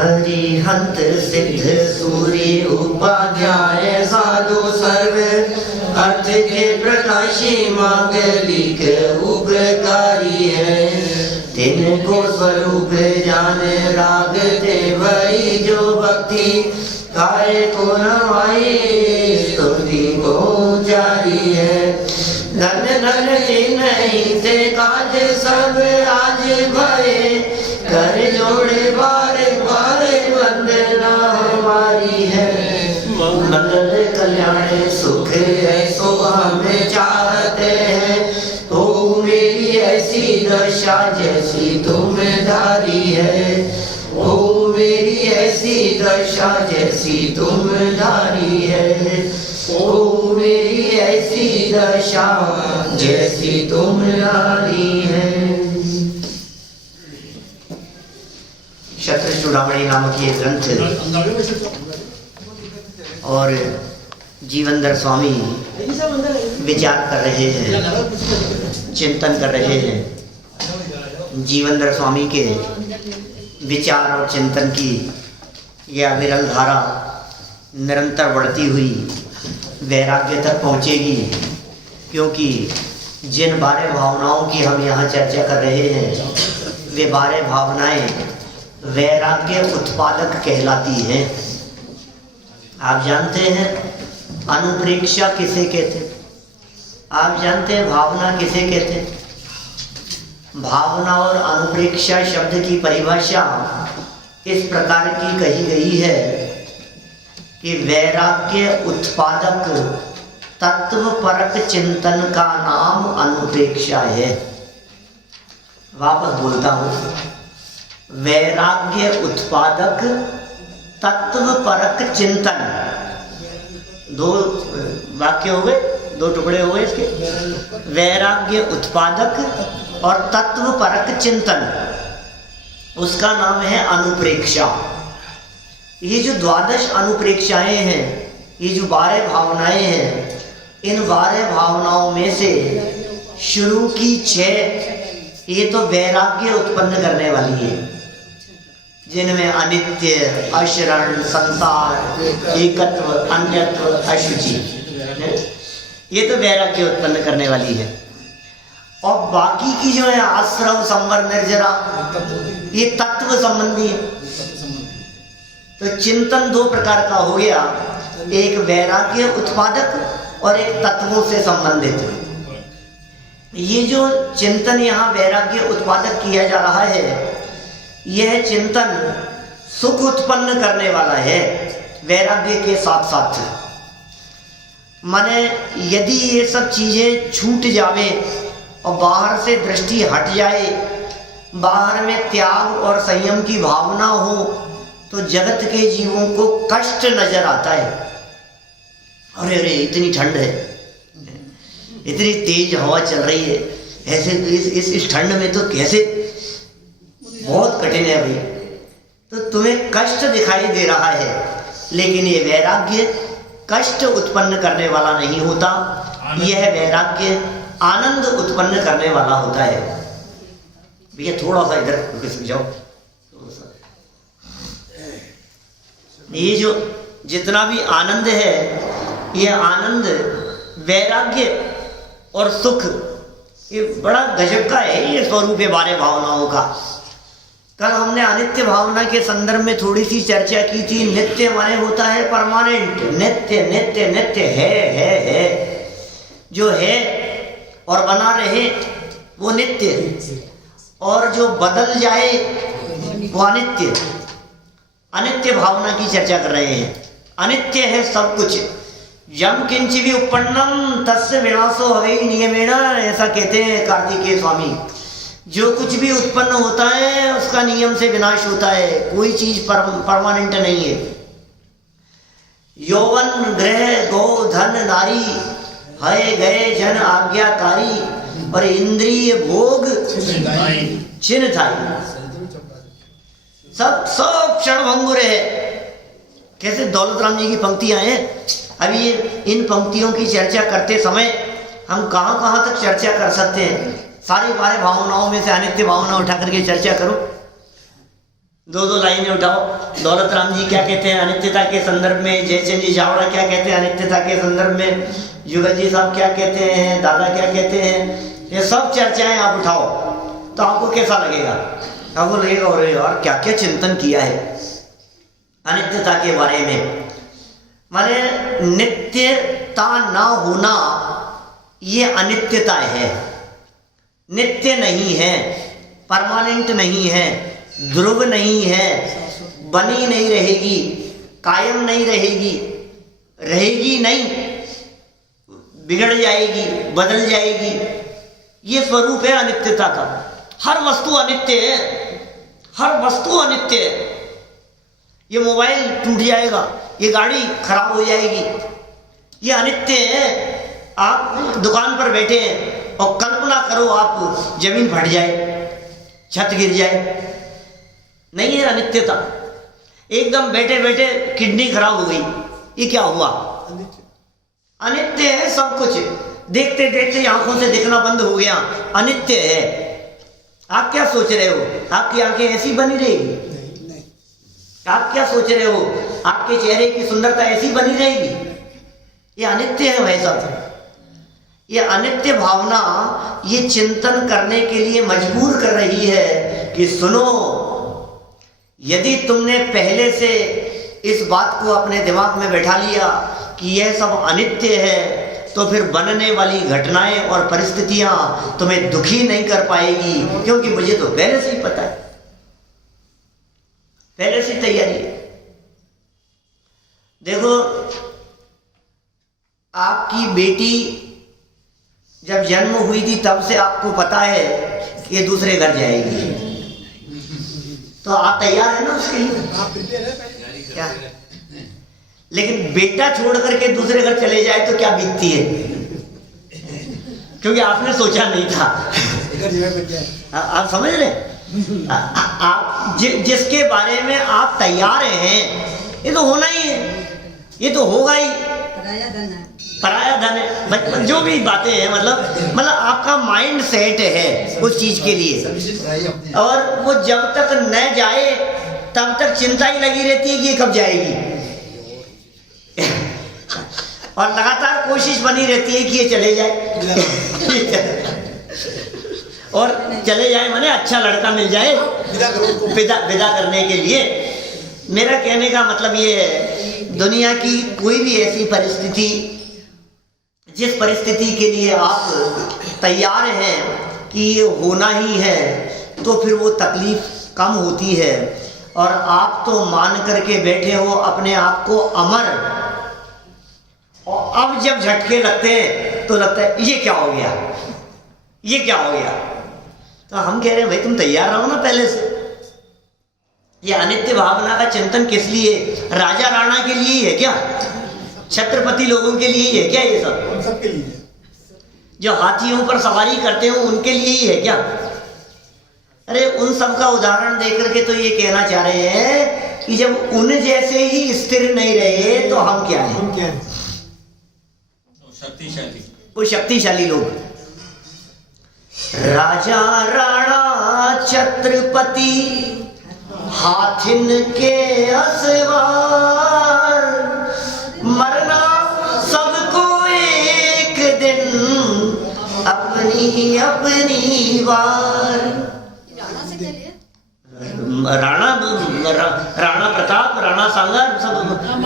हरिहंत सिद्ध सूर्य उपाध्याय साधु सर्व अर्थ के प्रकाशी मांगलिक उपकारी है। तिनको स्वरूप जान रागते वही जो भक्ति काय को नवाई स्तुति को जारी है। धन धन नहीं से काज सब आज भये कर जोड़े बार बार वंदना हमारी है। मंगल कल्याण सुख ऐसो हमें चाहते हैं। हो मेरी ऐसी दशा जैसी तुम धारी है। हो मेरी ऐसी दशा जैसी तुम धारी है। ओ मेरी ऐसी दशा जैसी तुम धारी है। शत्र चूड़ामणि नामक ये ग्रंथ और जीवनधर स्वामी विचार कर रहे हैं, चिंतन कर रहे हैं। जीवनधर स्वामी के विचार और चिंतन की यह अविरल धारा निरंतर बढ़ती हुई वैराग्य तक पहुँचेगी, क्योंकि जिन 12 भावनाओं की हम यहाँ चर्चा कर रहे हैं वे 12 भावनाएं वैराग्य उत्पादक कहलाती हैं। आप जानते हैं अनुप्रेक्षा किसे कहते? आप जानते हैं भावना किसे कहते? भावना और अनुप्रेक्षा शब्द की परिभाषा इस प्रकार की कही गई है कि वैराग्य उत्पादक तत्वपरक चिंतन का नाम अनुप्रेक्षा है। वापस बोलता हूँ, वैराग्य उत्पादक तत्वपरक चिंतन। 2 वाक्य हो गए, 2 टुकड़े हो गए इसके। वैराग्य उत्पादक और तत्वपरक चिंतन, उसका नाम है अनुप्रेक्षा। ये जो 12 अनुप्रेक्षाएं हैं, ये जो 12 भावनाएं हैं, इन 12 भावनाओं में से शुरू की 6 ये तो वैराग्य उत्पन्न करने वाली है, जिनमें अनित्य, अशरण, संसार, एकत्व, अन्यत्व, अशुचि, ये तो वैराग्य उत्पन्न करने वाली है। और बाकी की जो है आश्रव, संवर, निर्जरा, ये तत्व संबंधी है। तो चिंतन 2 प्रकार का हो गया, एक वैराग्य उत्पादक और एक तत्वों से संबंधित। ये जो चिंतन यहाँ वैराग्य उत्पादक किया जा रहा है, यह चिंतन सुख उत्पन्न करने वाला है वैराग्य के साथ साथ। माने यदि ये सब चीजें छूट जावे और बाहर से दृष्टि हट जाए, बाहर में त्याग और संयम की भावना हो, तो जगत के जीवों को कष्ट नजर आता है। अरे अरे इतनी ठंड है, इतनी तेज हवा चल रही है, ऐसे इस ठंड में तो कैसे, बहुत कठिन है भाई। तो तुम्हें कष्ट दिखाई दे रहा है, लेकिन ये वैराग्य कष्ट उत्पन्न करने वाला नहीं होता। यह वैराग्य आनंद उत्पन्न करने वाला होता है। भैया थोड़ा सा इधर जाओ। ये जो जितना भी आनंद है, यह आनंद वैराग्य और सुख, ये बड़ा गजब का है ये स्वरूप है 12 भावनाओं का। कल हमने अनित्य भावना के संदर्भ में थोड़ी सी चर्चा की थी। नित्य माने होता है परमानेंट, नित्य नित्य नित्य है, जो है और बना रहे वो नित्य, और जो बदल जाए वो अनित्य। अनित्य भावना की चर्चा कर रहे हैं। अनित्य है सब कुछ। यम किंच भी उपन्नम तस्य विनाशो हवे नियमेन, ऐसा कहते हैं कार्तिकेय स्वामी। जो कुछ भी उत्पन्न होता है उसका नियम से विनाश होता है, कोई चीज परमानेंट नहीं है। यौवन ग्रह गो धन नारी हय गए जन आज्ञाकारी, और इंद्रिय भोग छिन्न थाई। सब क्षणभंगुर है। कैसे दौलत राम जी की पंक्तियां हैं। अभी ये इन पंक्तियों की चर्चा करते समय हम कहाँ तक चर्चा कर सकते हैं। सारी 12 भावनाओं में से अनित्य भावना उठा करके चर्चा करो, दो लाइनें उठाओ। दौलत राम जी क्या कहते हैं अनित्यता के संदर्भ में, जयचंद जी छावड़ा क्या कहते हैं अनित्यता के संदर्भ में, युगल जी साहब क्या कहते हैं, दादा क्या कहते हैं, ये सब चर्चाएं आप उठाओ तो आपको कैसा लगेगा? आपको लगेगा अरे यार क्या क्या चिंतन किया है अनित्यता के बारे में। माने नित्यता ना होना ये अनित्यता है, नित्य नहीं है, परमानेंट नहीं है, ध्रुव नहीं है, बनी नहीं रहेगी, कायम नहीं रहेगी, रहेगी नहीं, बिगड़ जाएगी, बदल जाएगी। ये स्वरूप है अनित्यता का। हर वस्तु अनित्य है, हर वस्तु अनित्य है। ये मोबाइल टूट जाएगा, ये गाड़ी खराब हो जाएगी, ये अनित्य है। आप दुकान पर बैठे हैं और कल्पना करो आप जमीन फट जाए, छत गिर जाए, नहीं है अनित्यता। एकदम बैठे बैठे किडनी खराब हो गई, ये क्या हुआ? अनित्य है सब कुछ। देखते देखते आंखों से देखना बंद हो गया, अनित्य है। आप क्या सोच रहे हो? आपकी आंखें ऐसी बनी रहेगी? आप क्या सोच रहे हो? आपके चेहरे की सुंदरता ऐसी बनी रहेगी? ये अनित्य है भाई साहब। ये अनित्य भावना ये चिंतन करने के लिए मजबूर कर रही है कि सुनो, यदि तुमने पहले से इस बात को अपने दिमाग में बैठा लिया कि यह सब अनित्य है, तो फिर बनने वाली घटनाएं और परिस्थितियां तुम्हें दुखी नहीं कर पाएगी, क्योंकि मुझे तो पहले से ही पता है, पहले से तैयारी है। देखो, आपकी बेटी जब जन्म हुई थी तब से आपको पता है कि ये दूसरे घर जाएगी, तो आप तैयार है ना उसके लिए? क्या? लेकिन बेटा छोड़ करके दूसरे घर चले जाए तो क्या बीतती है? क्योंकि आपने सोचा नहीं था। आप समझ रहे? आप जिसके बारे में आप तैयार हैं, ये तो होना ही है, ये तो होगा ही। पराया धन है, जो भी बातें हैं, मतलब आपका माइंड सेट है उस चीज के लिए, और वो जब तक न जाए तब तक चिंता ही लगी रहती है कि ये कब जाएगी। और लगातार कोशिश बनी रहती है कि ये चले जाए और चले जाए माने अच्छा लड़का मिल जाए विदा करने के लिए। मेरा कहने का मतलब ये है, दुनिया की कोई भी ऐसी परिस्थिति जिस परिस्थिति के लिए आप तैयार हैं कि ये होना ही है, तो फिर वो तकलीफ कम होती है। और आप तो मान करके बैठे हो अपने आप को अमर, और अब जब झटके लगते हैं तो लगता है ये क्या हो गया, ये क्या हो गया। तो हम कह रहे हैं भाई तुम तैयार रहो ना पहले से। ये अनित्य भावना का चिंतन किस लिए? राजा राणा के लिए ही है क्या? छत्रपति लोगों के लिए ही है क्या? ये सब सबके लिए। जो हाथियों पर सवारी करते हो उनके लिए ही है क्या? अरे उन सब का उदाहरण देकर के तो ये कहना चाह रहे हैं कि जब उन जैसे ही स्थिर नहीं रहे तो हम क्या हैं? हम क्या हैं? शक्तिशाली, वो शक्तिशाली लोग। राजा राणा छत्रपति हाथिन के असवार, मरना सबको एक दिन अपनी अपनी बार। राणा प्रताप, राणा सांगा, सब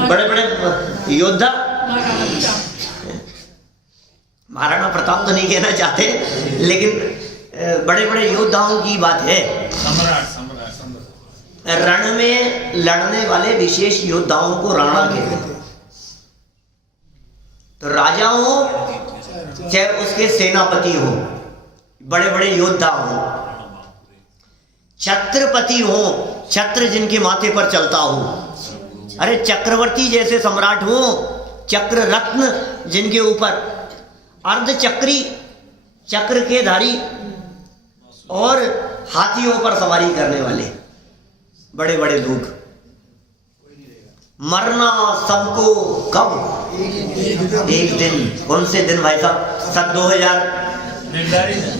बड़े बड़े योद्धा। महाराणा प्रताप तो नहीं कहना चाहते, लेकिन बड़े बड़े योद्धाओं की बात है। रण में लड़ने वाले विशेष योद्धाओं को राणा कहते हैं। तो राजा हो चाहे उसके सेनापति हो, बड़े बड़े योद्धा हो, छत्रपति हो, छत्र जिनके माथे पर चलता हो, अरे चक्रवर्ती जैसे सम्राट हो, चक्र रत्न जिनके ऊपर, अर्धचक्री चक्र के धारी और हाथियों पर सवारी करने वाले बड़े बड़े लोग। मरना सबको कब? एक दिन। कौन से दिन भाई साहब? सन 2000 निर्धारित है।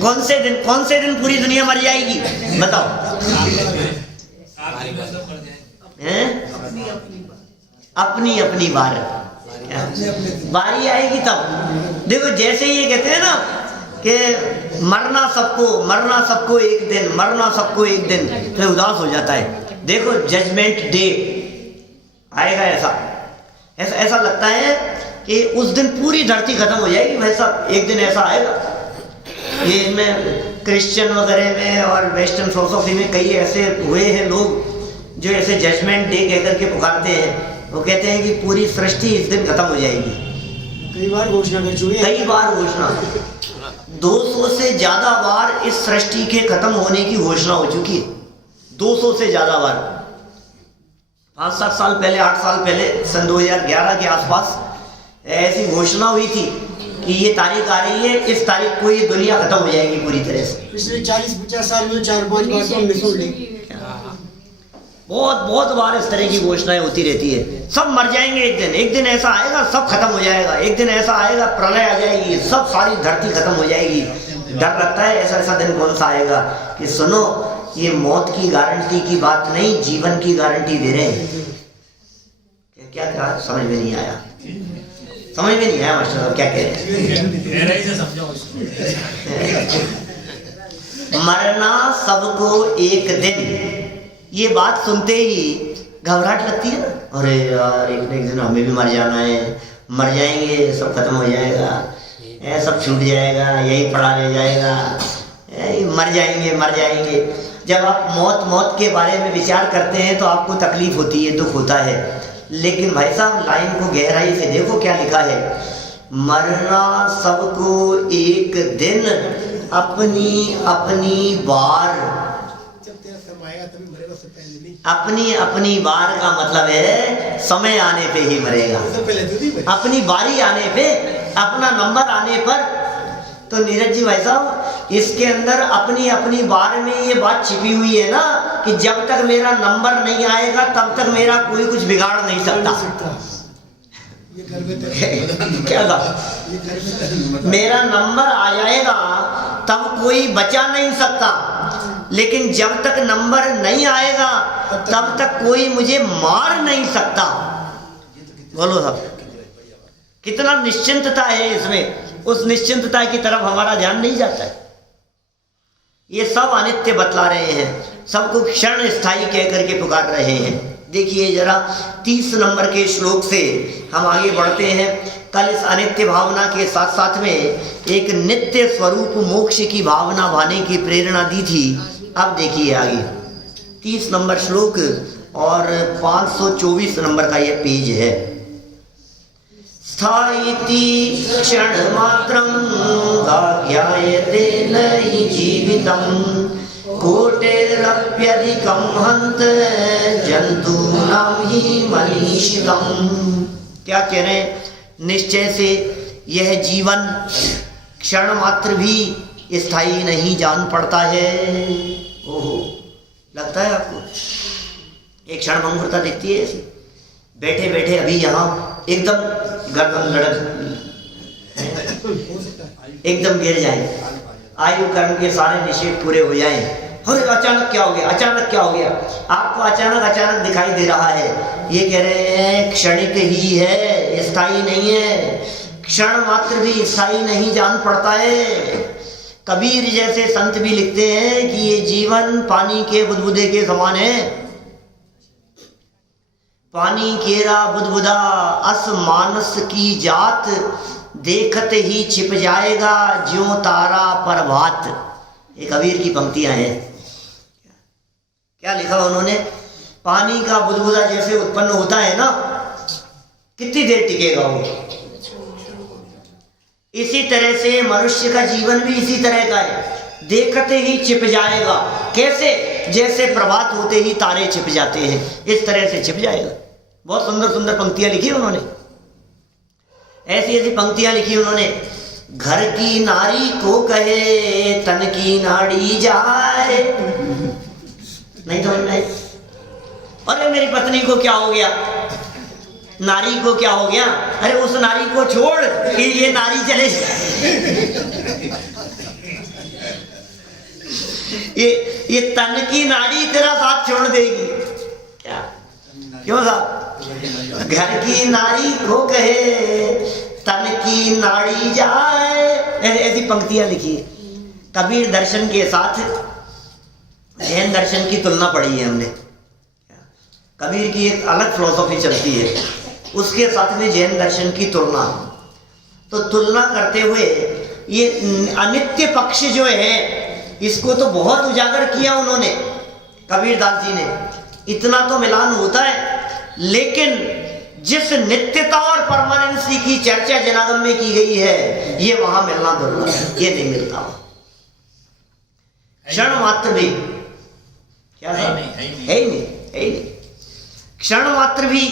कौन से दिन पूरी दुनिया मर जाएगी बताओ? हैं? अपनी अपनी बारी आएगी तब। देखो जैसे ये कहते हैं ना कि मरना सबको एक दिन, मरना सबको एक दिन, तो उदास हो जाता है। देखो जजमेंट डे आएगा, ऐसा लगता है कि उस दिन पूरी धरती खत्म हो जाएगी। वैसा एक दिन ऐसा आएगा। ये इनमें क्रिश्चियन वगैरह में और वेस्टर्न फिलोसॉफी में कई ऐसे हुए हैं लोग जो ऐसे जजमेंट डे कहकर के पुकारते हैं। वो कहते हैं कि पूरी सृष्टि इस दिन खत्म हो जाएगी। कई बार घोषणा कर चुके हैं। कई बार घोषणा, 200 से ज्यादा बार इस सृष्टि के खत्म होने की घोषणा हो चुकी है। 200 से ज्यादा बार। 5-7 साल पहले, 8 साल पहले, सन 2011 के आसपास ऐसी घोषणा हुई थी कि ये तारीख आ रही है, इस तारीख को ये दुनिया खत्म हो जाएगी पूरी तरह से। पिछले 40-50 साल में 4-5 बार तो हमने सुन ली। बहुत बार इस तरह की घोषणाएं होती रहती है। सब मर जाएंगे एक दिन ऐसा आएगा सब खत्म हो जाएगा। एक दिन ऐसा आएगा प्रलय आ जाएगी, सब सारी धरती खत्म हो जाएगी। डर लगता है ऐसा दिन कौन सा आएगा कि सुनो, ये मौत की गारंटी की बात नहीं, जीवन की गारंटी दे रहे हैं। क्या समझ में नहीं आया? समझ में नहीं आया मास्टर साहब क्या कह रहे हैं? मरना सबको एक दिन, ये बात सुनते ही घबराहट लगती है ना। अरे यार एक दिन हमें भी मर जाना है, मर जाएंगे, सब खत्म हो जाएगा, सब छूट जाएगा, यही पड़ा रह जाएगा, मर जाएंगे। जब आप मौत के बारे में विचार करते हैं तो आपको तकलीफ होती है, दुख होता है। लेकिन भाई साहब लाइन को गहराई से देखो क्या लिखा है। मरना सबको एक दिन, अपनी अपनी बार। अपनी बार का मतलब है समय आने पे ही मरेगा। अपनी बारी आने पे, अपना नंबर आने पर। तो नीरज जी भाई साहब, इसके अंदर अपनी बार में ये बात छिपी हुई है ना कि जब तक मेरा नंबर नहीं आएगा तब तक मेरा कोई कुछ बिगाड़ नहीं सकता। क्या था? मेरा नंबर आ जाएगा तब कोई बचा नहीं सकता, लेकिन जब तक नंबर नहीं आएगा तब तक कोई मुझे मार नहीं सकता। बोलो साहब, कितना निश्चिंतता है इसमें। उस निश्चिंतता की तरफ हमारा ध्यान नहीं जाता है। ये सब अनित्य बतला रहे हैं, सबको क्षण स्थायी कह करके पुकार रहे हैं। देखिए जरा 30 नंबर के श्लोक से हम आगे बढ़ते हैं। कल इस अनित्य भावना के साथ साथ में एक नित्य स्वरूप मोक्ष की भावना भाने की प्रेरणा दी थी। अब देखिए आगे 30 नंबर श्लोक और 524 नंबर का यह पेज है। स्थायिति क्षण मात्रं गाढ्यायते नहि जीवितं कोटेरप्यधिकं हन्त जन्तूनां हि मनीषितम्। क्या कह रहे हैं? निश्चय से यह जीवन क्षण मात्र भी स्थायी नहीं जान पड़ता है। ओहो, लगता है आपको? एक क्षण भंगुरता दिखती है ऐसे बैठे बैठे। अभी यहाँ एकदम गर्दन लड़क एकदम गिर जाए, आयु कर्म के सारे निषेध पूरे हो जाएं। अरे अचानक क्या हो गया, अचानक क्या हो गया? आपको अचानक दिखाई दे रहा है। ये कह रहे हैं क्षणिक ही है, स्थायी नहीं है। क्षण मात्र भी स्थायी नहीं जान पड़ता है। कबीर जैसे संत भी लिखते हैं कि ये जीवन पानी के बुदबुदे के समान है। पानी केरा बुदबुदा अस मानस की जात, देखते ही छिप जाएगा ज्यों तारा प्रभात। ये कबीर की पंक्तियां हैं। क्या लिखा उन्होंने? पानी का बुदबुदा जैसे उत्पन्न होता है ना, कितनी देर टिकेगा वो? इसी तरह से मनुष्य का जीवन भी इसी तरह का है, देखते ही छिप जाएगा। कैसे? जैसे प्रभात होते ही तारे छिप जाते हैं, इस तरह से छिप जाएगा। बहुत सुंदर सुंदर पंक्तियां लिखी उन्होंने। ऐसी ऐसी पंक्तियां लिखी उन्होंने। घर की नारी को कहे तन की नाड़ी जाए। नहीं समझ में? अरे मेरी पत्नी को क्या हो गया, नारी को क्या हो गया? अरे उस नारी को छोड़ कि ये नारी चले ये तन की नाड़ी तेरा साथ छोड़ देगी क्या? क्यों साहब? घर की नारी को कहे तन की नाड़ी जाए, ऐसी पंक्तियां लिखी है। कबीर दर्शन के साथ जैन दर्शन की तुलना पढ़ी है हमने। कबीर की एक अलग फिलोसॉफी चलती है, उसके साथ में जैन दर्शन की तुलना। तो तुलना करते हुए ये अनित्य पक्ष जो है इसको तो बहुत उजागर किया उन्होंने, कबीरदास जी ने। इतना तो मिलान होता है, लेकिन जिस नित्यता और परमानेंसी की चर्चा जनागम में की गई है ये वहां मिलना दुर्लभ है, ये नहीं मिलता। क्षण मात्र भी क्या है ही नहीं, क्षण मात्र भी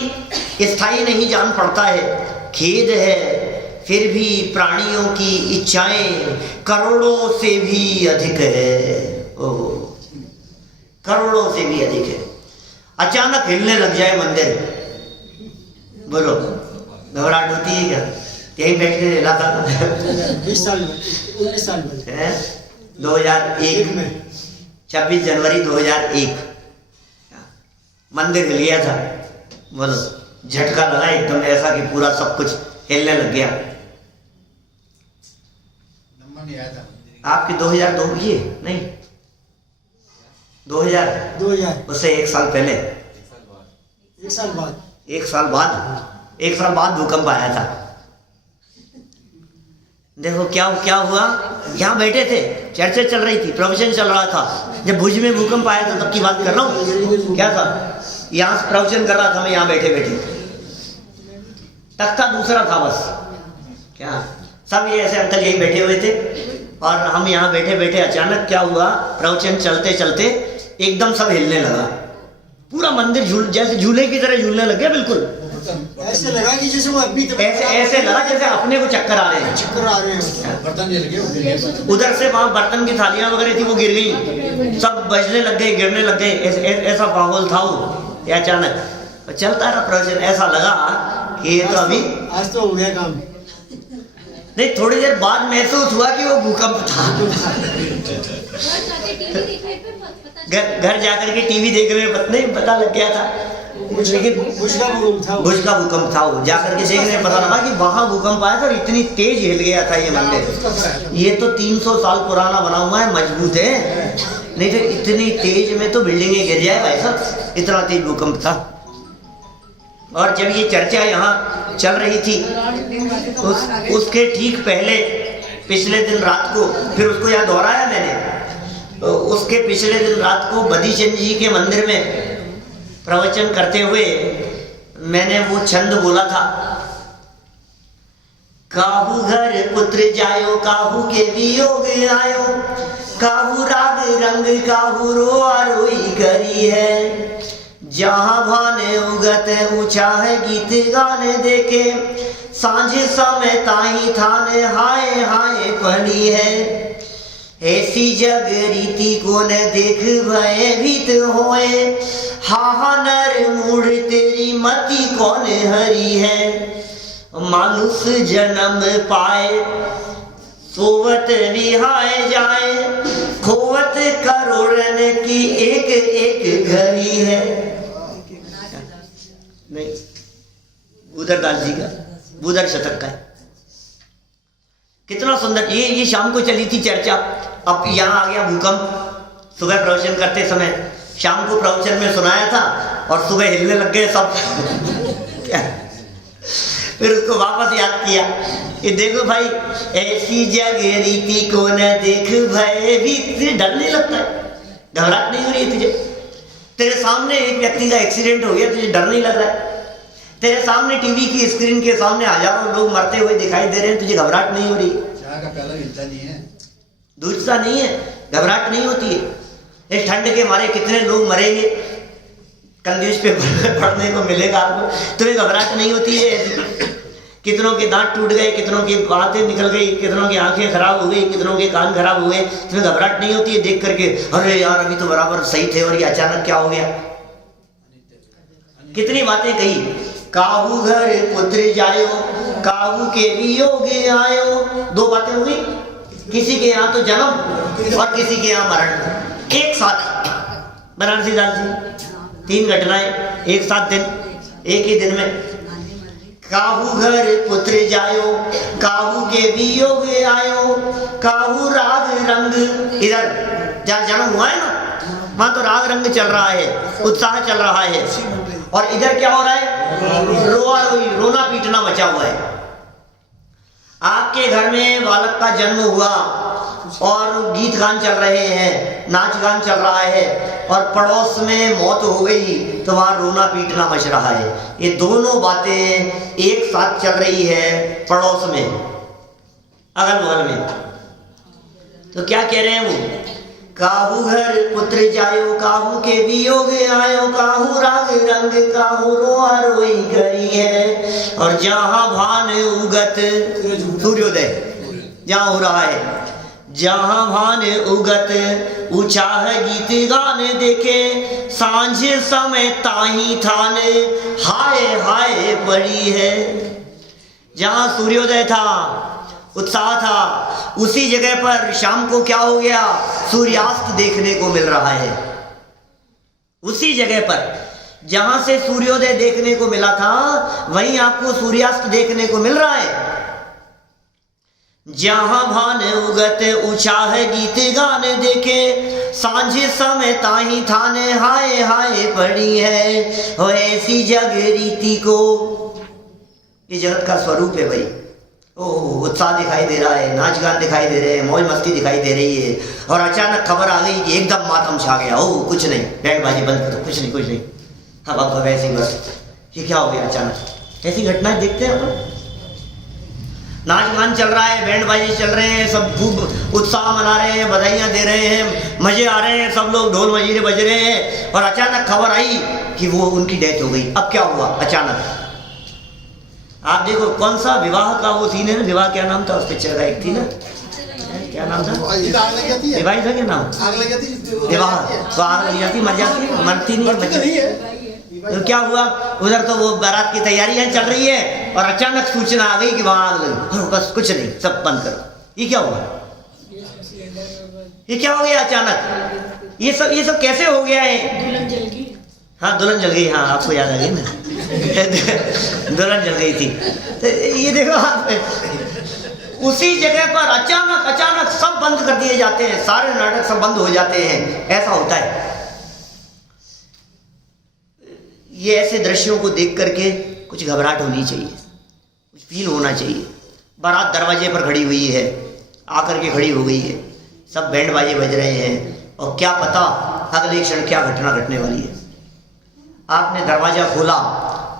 स्थायी नहीं जान पड़ता है। खेद है फिर भी प्राणियों की इच्छाएं करोड़ों से भी अधिक है। ओह, करोड़ों से भी अधिक है। अचानक हिलने लग जाए मंदिर, बोलो घबराहट होती है क्या? यही बैठ के हिला था 20 साल में 19 साल में 2001 में 26 जनवरी 2001 मंदिर हिल गया था। बोलो झटका लगा एकदम ऐसा कि पूरा सब कुछ हिलने लग गया। आपके 2002 की है नहीं 2000 उससे 1 साल पहले 1 साल बाद भूकंप आया था। देखो क्या हुआ। यहाँ बैठे थे, चर्चा चल रही थी, प्रवचन चल रहा था। जब भुज में भूकंप आया था तब की बात कर रहा हूँ। क्या था? यहाँ प्रवचन कर रहा था मैं, यहाँ बैठे तख्ता दूसरा था बस। क्या सब ये ऐसे अंकल यही बैठे हुए थे और हम यहाँ बैठे अचानक क्या हुआ, प्रवचन चलते चलते एकदम सब हिलने लगा। पूरा मंदिर जैसे झूले की तरह झूलने लग गया। बिल्कुल ऐसे लगा कि जैसे वो अभी ऐसे लगा जैसे अपने को चक्कर आ रहे हैं। बर्तन जल गए, उधर से वहां बर्तन की थालियां वगैरह थी वो गिर गई, सब बजने लग गए, गिरने लग गए। ऐसा माहौल था वो। अचानक चलता रहा प्रवचन, ऐसा लगा कि ये तो अभी आज तो हो गया काम। नहीं, थोड़ी देर बाद महसूस हुआ कि वो भूकंप था। घर जाकर के टीवी देखने में पता लग गया था, लेकिन भुज का भूकंप था वो। जाकर के देखने में पता लगा कि वहां भूकंप आया था और इतनी तेज हिल गया था ये मंदिर। ये तो 300 साल पुराना बना हुआ है, मजबूत है, नहीं तो इतनी तेज में तो बिल्डिंगें गिर जाए भाई साहब, इतना तेज भूकंप था। और जब ये चर्चा यहाँ चल रही थी उसके ठीक पहले पिछले दिन रात को, फिर उसको यहाँ दोहराया मैंने, उसके पिछले दिन रात को बदीचंद जी के मंदिर में प्रवचन करते हुए मैंने वो छंद बोला था, काहू घर पुत्र जायो, काहू के वियोग आयो, काहू राग रंग काहू रोआ रोई करी है, जहाँ भाने उगत ऊंचा है गीत गाने देखे, सांझ समय ताही थाने हाय हाय पड़ी है, ऐसी जग रीति को न देख भय भीत होए, हा नर मूढ़ तेरी मति कौन हरी है, मानुष जन्म पाए सोवत विहाय जाए, खोवत करोड़न की एक एक घड़ी है। नहीं, बुधरदास जी का बुधर शतक का है। कितना सुंदर। ये शाम को चली थी चर्चा, अब यहाँ आ गया भूकंप। सुबह प्रवचन करते समय शाम को प्रवचन में सुनाया था और सुबह हिलने लग गए सब। फिर उसको वापस याद किया, ये देखो भाई, ऐसी जग रीति को न देख भय भी। तुझे डर नहीं लगता है? घबराहट नहीं हो रही है तुझे? तेरे सामने एक व्यक्ति का एक्सीडेंट हो गया, तुझे डर नहीं लग रहा है? तेरे सामने टीवी की स्क्रीन के सामने हजारों लोग मरते हुए दिखाई दे रहे हैं, तुझे घबराहट नहीं हो रही? चाह का प्याला हिलता नहीं है, दूसरा नहीं है, घबराहट नहीं होती है। इस ठंड के मारे कितने लोग मरेंगे, कल न्यूज पेपर पढ़ने को मिलेगा आपको। तुम्हें घबराहट नहीं होती है? कितनों के दांत टूट गए, कितनों की बातें निकल गई, कितनों की आंखें खराब हो गई, कितनों के कान खराब हो गए, तुम्हें घबराहट नहीं होती है देख करके, अरे यार अभी तो बराबर सही थे और ये अचानक क्या हो गया? कितनी बातें कही, काहू घर पुत्र जायो, काहू के वियोग आयो। दो बातें हो गई, किसी के यहाँ तो जन्म और किसी के यहाँ मरण एक साथ। बनारसी दास जी 3 घटनाएं एक साथ दिन, एक ही दिन में। काहू घर पुत्र जायो, काहू के वियोग आयो, काहू राग रंग। इधर जहाँ जन्म हुआ है ना, वहां तो राग रंग चल रहा है, उत्साह चल रहा है। और इधर क्या हो रहा है? रोआ रोई, रोना पीटना मचा हुआ है। आपके घर में बालक का जन्म हुआ और गीत गान चल रहे हैं, नाच गान चल रहा है, और पड़ोस में मौत हो गई तो वहां रोना पीटना मच रहा है। ये दोनों बातें एक साथ चल रही है पड़ोस में, अगल बगल में। तो क्या कह रहे हैं वो? काहू घर पुत्र जायो, काहू के वियोग आयो, काहू राग रंग, काहू रोआ रोई करी है। और जहां भान उगत, सूर्योदय जहां हो रहा है, जहां भान उगत उचाह गीत गाने देखे, सांझ समय ताही थान हाय हाय पड़ी है। जहां सूर्योदय था, उत्साह था, उसी जगह पर शाम को क्या हो गया? सूर्यास्त देखने को मिल रहा है। उसी जगह पर जहां से सूर्योदय देखने को मिला था, वहीं आपको सूर्यास्त देखने को मिल रहा है। जहां भान उगत उचाह गीत गाने देखे, सांझ समय ताही थाने हाय हाय पड़ी है। और ऐसी जग रीति को, ये जगत का स्वरूप है भाई। ओह, उत्साह दिखाई दे रहा है, नाच गान दिखाई दे रहे हैं, मौज मस्ती दिखाई दे रही है, और अचानक खबर आ गई कि एकदम मातम छा गया। ओह कुछ नहीं, बैंड बाजी बंद करो, कुछ नहीं कुछ नहीं। हाँ अब ऐसे ही बस, ये क्या हो गया अचानक? ऐसी घटनाएं देखते हैं अपन। नाच गान चल रहा है, बैंड बाजी चल रहे हैं, सब खूब उत्साह मना रहे हैं, बधाइयाँ दे रहे हैं, मजे आ रहे हैं, सब लोग ढोल मजीरे बज रहे हैं, और अचानक खबर आई कि वो उनकी डेथ हो गई। अब क्या हुआ अचानक? आप देखो कौन सा विवाह का वो सीन है ना, विवाह क्या नाम था उस पिक्चर का? एक थी ना, क्या नाम था? विवाह था क्या नाम? विवाह। तो आग लग जाती, मर जाती, मरती नहीं है। तो क्या हुआ उधर? तो वो बारात की तैयारियां चल रही है और अचानक सूचना आ गई कि वहां आग लगी। बस कुछ नहीं, सब बंद करो। ये क्या हुआ? ये क्या हो गया अचानक? ये सब कैसे हो गया है? दुल्हन जल गई। हाँ दुल्हन जल गई, हाँ आपको याद आ गई ना दुल्हन जल गई थी। तो ये देखो आप, उसी जगह पर अचानक सब बंद कर दिए जाते हैं, सारे नाटक सब बंद हो जाते हैं। ऐसा होता है। ये ऐसे दृश्यों को देख करके कुछ घबराहट होनी चाहिए, कुछ फील होना चाहिए। बारात दरवाजे पर खड़ी हुई है, आकर के खड़ी हो गई है, सब बैंड बाजे बज रहे हैं, और क्या पता अगले क्षण क्या घटना घटने वाली है। आपने दरवाजा खोला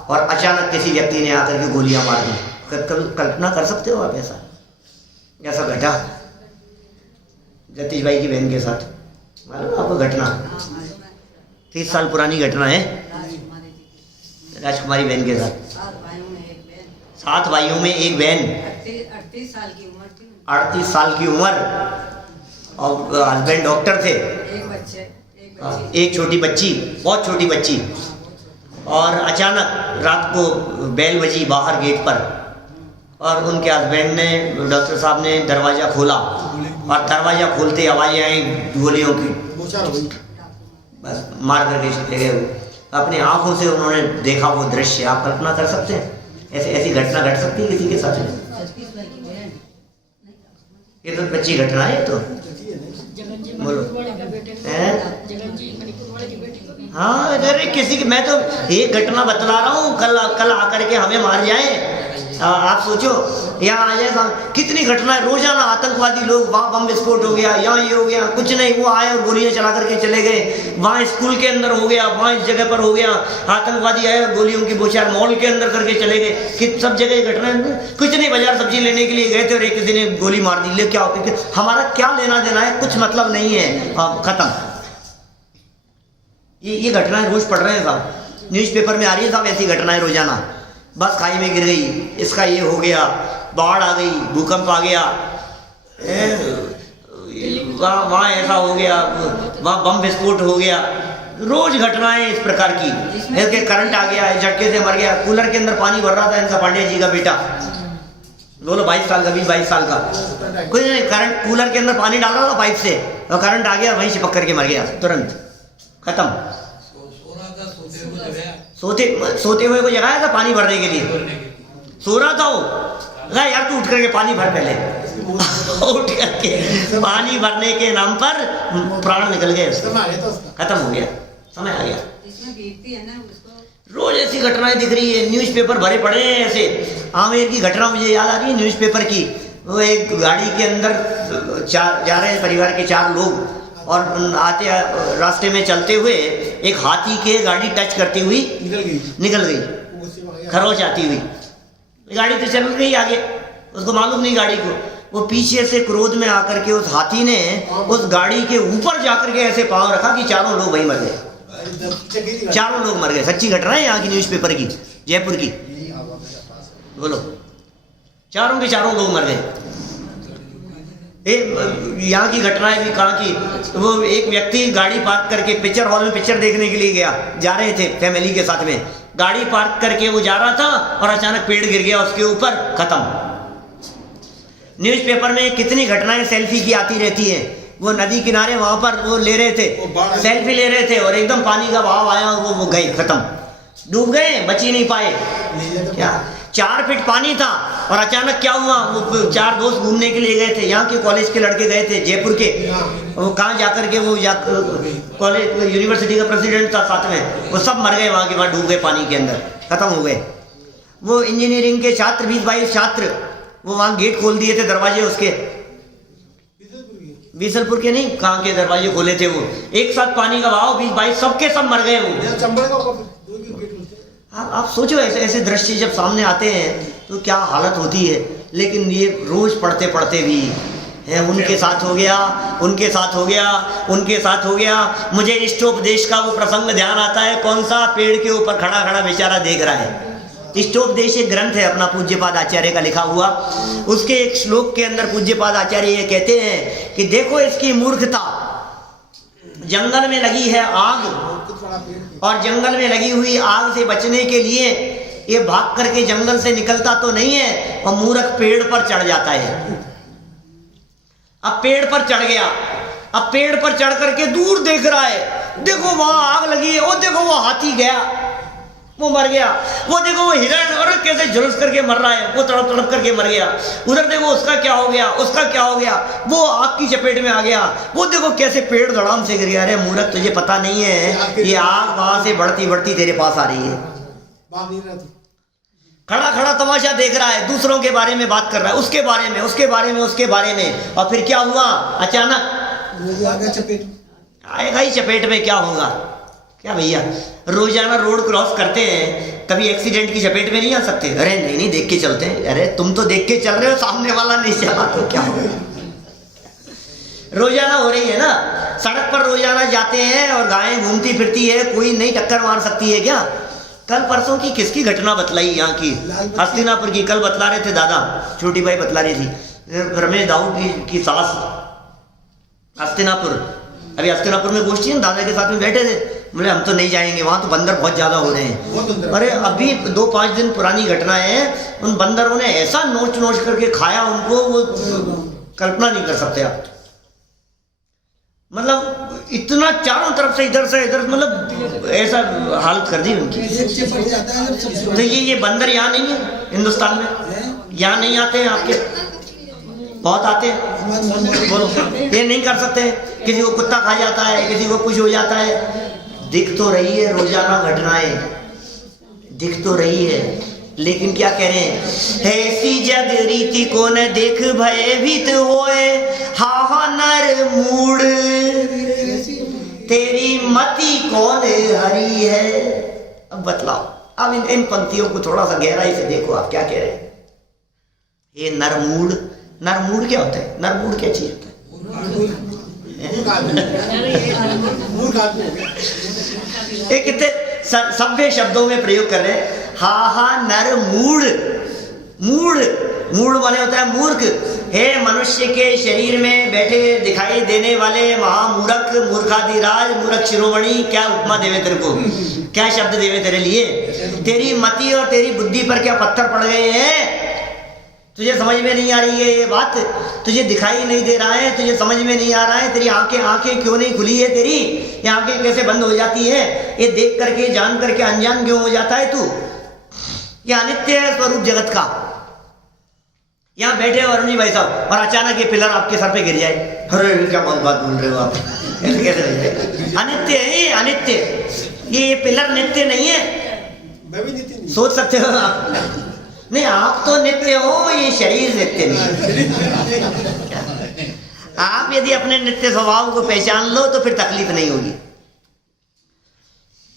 और अचानक किसी व्यक्ति ने आकर के गोलियां मार दी। कल्पना कर सकते हो आप? ऐसा घटा जतीश भाई की बहन के साथ, मालूम आपको घटना? 30 साल पुरानी घटना है, राजकुमारी बहन के साथ। 7 भाइयों में एक बहन, 38 साल की उम्र थी। 38 साल की उम्र, और हस्बैंड डॉक्टर थे, एक छोटी बच्ची, बहुत छोटी बच्ची। और अचानक रात को बेल बजी बाहर गेट पर, और उनके हस्बैंड ने, डॉक्टर साहब ने दरवाज़ा खोला, और दरवाज़ा खोलते आवाज़ें आई गोलियों की, बस मार करके चले गए वो। अपनी आंखों से उन्होंने देखा वो दृश्य। आप कल्पना कर सकते हैं ऐसी घटना घट सकती है किसी के साथ में? ये तो अच्छी घटना है। तो बोलो हाँ, अरे किसी की, मैं तो एक घटना बतला रहा हूँ, कल आकर के हमें मार जाए। आप सोचो यहाँ आ जाए, कितनी घटना है रोजाना। आतंकवादी लोग, वहाँ बम विस्फोट हो गया, यहाँ ये हो गया, कुछ नहीं, वो आए और गोलियां चला करके चले गए। वहाँ स्कूल के अंदर हो गया, वहाँ इस जगह पर हो गया, आतंकवादी आए और गोलियों की बौछार मॉल के अंदर करके चले गए। कि सब जगह घटना है। कुछ नहीं, बाजार सब्जी लेने के लिए गए थे और एक किसी ने गोली मार दी। ले क्या होती, हमारा क्या लेना देना है, कुछ मतलब नहीं है, खत्म। ये घटनाएं रोज पढ़ रहे हैं साहब, न्यूज़पेपर में आ रही है साहब ऐसी घटनाएं रोजाना। बस खाई में गिर गई, इसका ये हो गया, बाढ़ आ गई, भूकंप आ गया, वहाँ ऐसा हो गया, वहाँ बम विस्फोट हो गया। रोज घटनाएं इस प्रकार की। इसके करंट आ गया, झटके से मर गया। कूलर के अंदर पानी भर रहा था इनका पांडे जी का बेटा, बोलो 22 साल का, 20-22 साल का, कुछ नहीं, करंट कूलर के अंदर पानी डाल रहा था पाइप से, और करंट आ गया, वहीं चिपक करके मर गया, तुरंत खत्म। सोते हुए को जगाया था पानी भरने के लिए, सो रहा था वो, कहा यार तू उठ करके पानी भर पहले। उठ करके पानी भरने के नाम पर प्राण निकल गए, खत्म हो गया, समय आ गया। इसमें बीतती है ना उसको। रोज ऐसी घटनाएं दिख रही है, न्यूज़पेपर भरे पड़े हैं ऐसे। आमेर की घटना मुझे याद आ रही है न्यूज़पेपर की। वो एक गाड़ी के अंदर जा रहे हैं परिवार के 4 लोग, और आते रास्ते में चलते हुए एक हाथी के गाड़ी टच करती हुई निकल गई, खरोच आती हुई। गाड़ी तो चल गई आगे, उसको मालूम नहीं गाड़ी को। वो पीछे से क्रोध में आकर के उस हाथी ने उस गाड़ी के ऊपर जाकर के ऐसे पांव रखा कि 4 लोग वहीं मर गए, 4 लोग मर गए। सच्ची घटना है यहाँ की, न्यूज़पेपर की, जयपुर की। बोलो, 4 के 4 लोग मर गए। यहाँ की घटनाएं भी कहाँ की। वो एक व्यक्ति गाड़ी पार्क करके पिक्चर हॉल में पिक्चर देखने के लिए गया, जा रहे थे फैमिली के साथ में, गाड़ी पार्क करके वो जा रहा था और अचानक पेड़ गिर गया उसके ऊपर, खत्म। न्यूज़पेपर में कितनी घटनाएं सेल्फी की आती रहती हैं। वो नदी किनारे वहां पर वो ले रहे थे, सेल्फी ले रहे थे, और एकदम पानी का बहाव आया और वो गए, खत्म, डूब गए, बच ही नहीं पाए। क्या 4 फीट पानी था, और अचानक क्या हुआ, वो 4 दोस्त घूमने के लिए गए थे, यहाँ के कॉलेज के लड़के गए थे, जयपुर के। वो कहाँ जाकर के वो कॉलेज यूनिवर्सिटी का प्रेसिडेंट था साथ में, वो सब मर गए वहाँ के, वहाँ डूब गए पानी के अंदर, खत्म हो गए। वो इंजीनियरिंग के छात्र, 20-22 छात्र, वो वहाँ गेट खोल दिए थे, दरवाजे उसके, बीसलपुर के नहीं, कहाँ के दरवाजे खोले थे वो, एक साथ पानी का बहाव, 20-22 सबके सब मर गए वो। आप सोचो ऐसे दृश्य जब सामने आते हैं तो क्या हालत होती है। लेकिन ये रोज पढ़ते पढ़ते भी है, उनके साथ हो गया, उनके साथ हो गया, उनके साथ हो गया। मुझे इष्टोपदेश का वो प्रसंग ध्यान आता है, कौन सा, पेड़ के ऊपर खड़ा खड़ा बेचारा देख रहा है। इष्टोपदेश एक ग्रंथ है अपना पूज्यपाद आचार्य का लिखा हुआ, उसके एक श्लोक के अंदर पूज्यपाद आचार्य ये कहते हैं कि देखो इसकी मूर्खता, जंगल में लगी है आग, और जंगल में लगी हुई आग से बचने के लिए ये भाग करके जंगल से निकलता तो नहीं है, और मूर्ख पेड़ पर चढ़ जाता है। अब पेड़ पर चढ़ गया, अब पेड़ पर चढ़ करके दूर देख रहा है, देखो वहां आग लगी है, वो देखो वो हाथी गया, वो मर गया, वो देखो वो हिरण, और कैसे झुलस करके मर रहा है, वो तड़प तड़प करके मर गया, उधर देखो उसका क्या हो गया, उसका क्या हो गया, वो आग की चपेट में आ गया, वो देखो कैसे पेड़ धड़ाम से गिर गया। अरे मूर्ख, तुझे पता नहीं है ये आग वहां से बढ़ती बढ़ती तेरे पास आ रही है। खड़ा खड़ा तमाशा देख रहा है, दूसरों के बारे में बात कर रहा है, उसके बारे में, उसके बारे में, उसके बारे में, और फिर क्या हुआ, अचानक आएगा ही चपेट में। क्या होगा, क्या भैया, रोजाना रोड क्रॉस करते हैं, कभी एक्सीडेंट की चपेट में नहीं आ सकते? अरे नहीं नहीं, देख के चलते हैं। अरे तुम तो देख के चल रहे हो, सामने वाला नहीं चला तो क्या हो। रोजाना हो रही है ना, सड़क पर रोजाना जाते हैं और गायें घूमती फिरती है, कोई नहीं टक्कर मार सकती है क्या? कल परसों की किसकी घटना बतलाई यहाँ की, हस्तिनापुर की, कल बतला रहे थे दादा, छोटी भाई बतला रही थी, रमेश दाऊद की सास, हस्तिनापुर। अभी हस्तिनापुर में गोष्ठी है, दादा के साथ में बैठे थे, बोले हम तो नहीं जाएंगे, वहां तो बंदर बहुत ज्यादा हो रहे हैं। अरे अभी 2-5 दिन पुरानी घटना है, उन बंदरों ने ऐसा नोच नोच करके खाया उनको, वो कल्पना नहीं कर सकते आप। मतलब इतना चारों तरफ से, इधर से इधर, मतलब ऐसा हालत कर दी उनकी। तो ये बंदर यहाँ नहीं है हिंदुस्तान में, यहाँ नहीं आते हैं, आपके बहुत आते हैं। बोलो, ये नहीं कर सकते, किसी को कुत्ता खा जाता है, किसी को कुछ हो जाता है। दिख तो रही है रोजाना घटनाएं, दिख तो रही है, लेकिन क्या कह रहे हैं, ऐसी जग रीति को न देख भयभीत होए, हा नर मूड तेरी मति कौन हरी है। अब बतलाओ, अब इन पंक्तियों को थोड़ा सा गहराई से देखो, आप क्या कह रहे हैं। ये नरमूड, नरमूड क्या होता है, नरमूड क्या चीज होता है? एक कितने सभ्य शब्दों में प्रयोग कर रहे हैं। हा नर मूड, मूड मूड माने होता है मूर्ख, हे मनुष्य के शरीर में बैठे दिखाई देने वाले महामूर्ख, मूर्खाधिराज, मूर्ख शिरोमणि, क्या उपमा देवे तेरे को, क्या शब्द देवे तेरे लिए? तेरी मति और तेरी बुद्धि पर क्या पत्थर पड़ गए हैं? तुझे समझ में नहीं आ रही है ये बात? तुझे दिखाई नहीं दे रहा है? तुझे समझ में नहीं आ रहा है? तेरी आंखें क्यों नहीं खुली है? तेरी ये आंखें कैसे बंद हो जाती है? ये देख करके जान करके अनजान क्यों हो जाता है तू? ये अनित्य है स्वरूप जगत का। यहाँ बैठे हो अरुणी भाई साहब और अचानक ये पिलर आपके सर पे गिर जाए, अरे क्या बात बोल रहे हो आप? ऐसे कैसे? अनित्य है ये, अनित्य। ये पिलर नित्य नहीं है। मैं भी नित्य नहीं। सोच सकते हो आप? नहीं, आप तो नित्य हो, ये शरीर नित्य नहीं। आप यदि अपने नित्य स्वभाव को पहचान लो तो फिर तकलीफ नहीं होगी।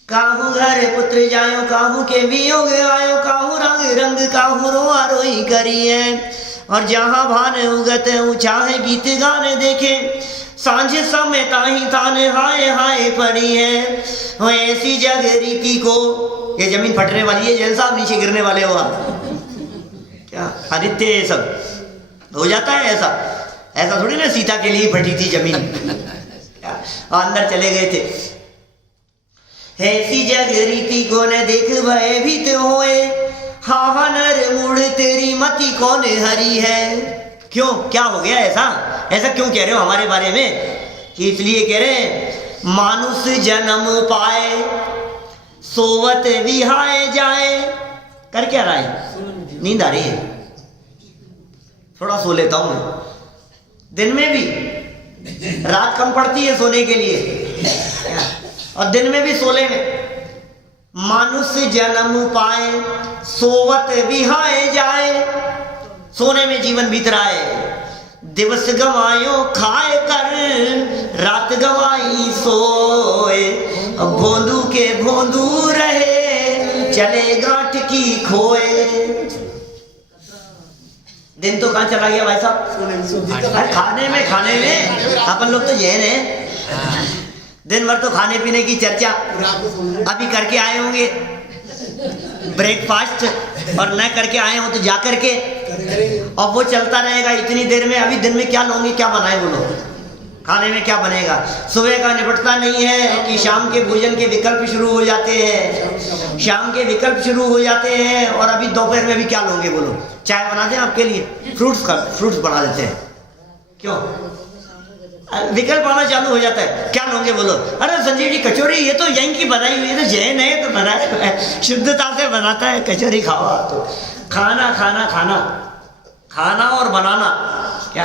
काहू घर पुत्र जायो, काहू के वियोग आयो, काहू रंग रंग काहू रोआ रोई करी है। और जहाँ भान उगत ऊंचा है गीत गाने देखे, सांझ समय ताही ताने हाय हाय पड़ी है। वो ऐसी जग रीति को, ये जमीन फटने वाली है, जैसा आप नीचे गिरने वाले हो आप। क्या अनित्य ये सब हो जाता है? ऐसा थोड़ी ना सीता के लिए फटी थी जमीन, अंदर चले गए थे। ऐसी जग रीति को न देख भयभीत होए, हा नर मुड़ तेरी मति कौन हरी है। क्यों, क्या हो गया? ऐसा क्यों कह रहे हो हमारे बारे में? कि इसलिए कह रहे हैं मानुष जन्म पाए सोवत विहाए जाए। कर क्या रहा है? नींद आ रही है, थोड़ा सो लेता हूं मैं। दिन में भी रात कम पड़ती है सोने के लिए, और दिन में भी सोले में। मानुष जन्म पाए सोवत विहाए जाए, सोने में जीवन बीत रहा है। दिवस गवायो खाए कर, रात गवाई सोए। अब भोंदू के भोंदू रहे, चले गांठ की खोए। दिन तो कहाँ चला गया भाई साहब? अरे खाने में अपन लोग तो जैन है, दिन भर तो खाने पीने की चर्चा। अभी करके आए होंगे ब्रेकफास्ट, और न करके आए हो तो जा करके, और वो चलता रहेगा इतनी देर में। अभी दिन में क्या लोगे, क्या बनाए बोलो? खाने में क्या बनेगा? सुबह का निपटता नहीं है कि शाम के भोजन के विकल्प शुरू हो जाते हैं, शाम के विकल्प शुरू हो जाते हैं। और अभी दोपहर में भी क्या लोगे बोलो? चाय बना दें आपके लिए, फ्रूट्स बना देते हैं। क्यों? विकल्प आना चालू हो जाता है। क्या लोगे बोलो? अरे संजय जी कचौरी, ये तो यहीं की बनाई हुई है, तो जैन है तो बनाए, शुद्धता से बनाता है, कचौरी खाओ। तो खाना खाना खाना खाना और बनाना क्या?